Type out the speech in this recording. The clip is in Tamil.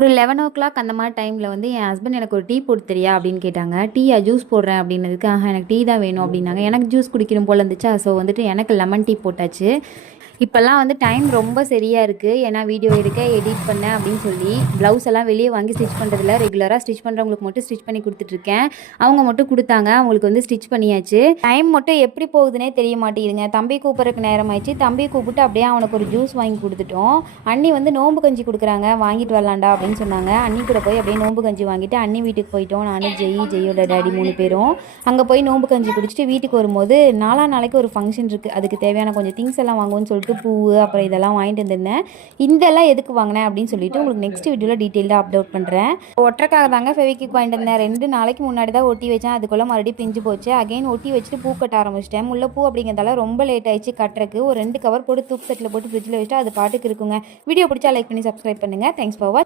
ஒரு 11:00 அந்த மாதிரி டைமில் வந்து என் ஹஸ்பண்ட் எனக்கு ஒரு டீ போட்டு தரியா அப்படின்னு கேட்டாங்க. டீயா ஜூஸ் போடுறேன் அப்படின்னதுக்கு, எனக்கு டீ தான் வேணும் அப்படின்னாங்க. எனக்கு ஜூஸ் குடிக்கணும் போல இருந்துச்சா, ஸோ வந்துட்டு எனக்கு லெமன் டீ போட்டாச்சு. இப்போல்லாம் வந்து டைம் ரொம்ப சரியாக இருக்குது. ஏன்னா வீடியோ எடுக்க, எடிட் பண்ண அப்படின்னு சொல்லி ப்ளவுஸ் எல்லாம் வெளியே வாங்கி ஸ்டிச் பண்ணுறதில்ல. ரெகுலராக ஸ்டிச் பண்ணுறவங்களுக்கு மட்டும் ஸ்டிச் பண்ணி கொடுத்துட்ருக்கேன். அவங்க மட்டும் கொடுத்தாங்க, அவங்களுக்கு வந்து ஸ்டிச் பண்ணியாச்சு. டைம் மட்டும் எப்படி போகுதுன்னே தெரிய மாட்டேங்குதுங்க. தம்பி கூப்பிட்றதுக்கு நேரம் ஆயிடுச்சு. தம்பி கூப்பிட்டு அப்படியே அவனுக்கு ஒரு ஜூஸ் வாங்கி கொடுத்துட்டோம். அண்ணி வந்து நோம்பு கஞ்சி கொடுக்குறாங்க, வாங்கிட்டு வரலாண்டா அப்படின்னு சொன்னாங்க. அண்ணி கூட போய் அப்படியே நோம்பு கஞ்சி வாங்கிட்டு அண்ணி வீட்டுக்கு போயிட்டோம். நானும் ஜெய்யோட டேடி 3 பேரும் அங்கே போய் நோம்பு கஞ்சி குடிச்சிட்டு வீட்டுக்கு வரும்போது நாளைக்கு ஒரு ஃபங்க்ஷன் இருக்குது. அதுக்கு தேவையான கொஞ்சம் திங்ஸ் எல்லாம் வாங்குவோன்னு சொல்லிட்டு பூ அப்புறம் இதெல்லாம் வாங்கிட்டு வந்திருந்தேன். இதெல்லாம் எதுக்கு வாங்கினேன் அப்படின்னு சொல்லிட்டு உங்களுக்கு நெக்ஸ்ட் வீடியோவில் டீட்டெயிலாக அப்லோட் பண்ணுறேன். ஒற்றைக்காக தாங்க ஃபெவிக்விக் வாங்கிட்டு இருந்தேன். 2 நாளைக்கு முன்னாடி தான் ஒட்டி வச்சேன். அதுக்குள்ளே மறுபடியும் பிஞ்சு போச்சு. அகைன் ஒட்டி வச்சுட்டு பூ கட்ட ஆரம்பிச்சிட்டேன். முல்லைப்பூ அப்படிங்கிறதால ரொம்ப லேட் ஆயிடுச்சு கட்டுறக்கு. ஒரு 2 கவர் போட்டு தூக்கு தட்டில் போட்டு ஃப்ரிட்ஜில் வச்சுட்டு அது பாட்டுக்கு இருக்குங்க. வீடியோ பிடிச்சா லைக் பண்ணி சப்ஸ்கிரைப் பண்ணுங்கள். தேங்க்ஸ் ஃபார் வாட்சிங்.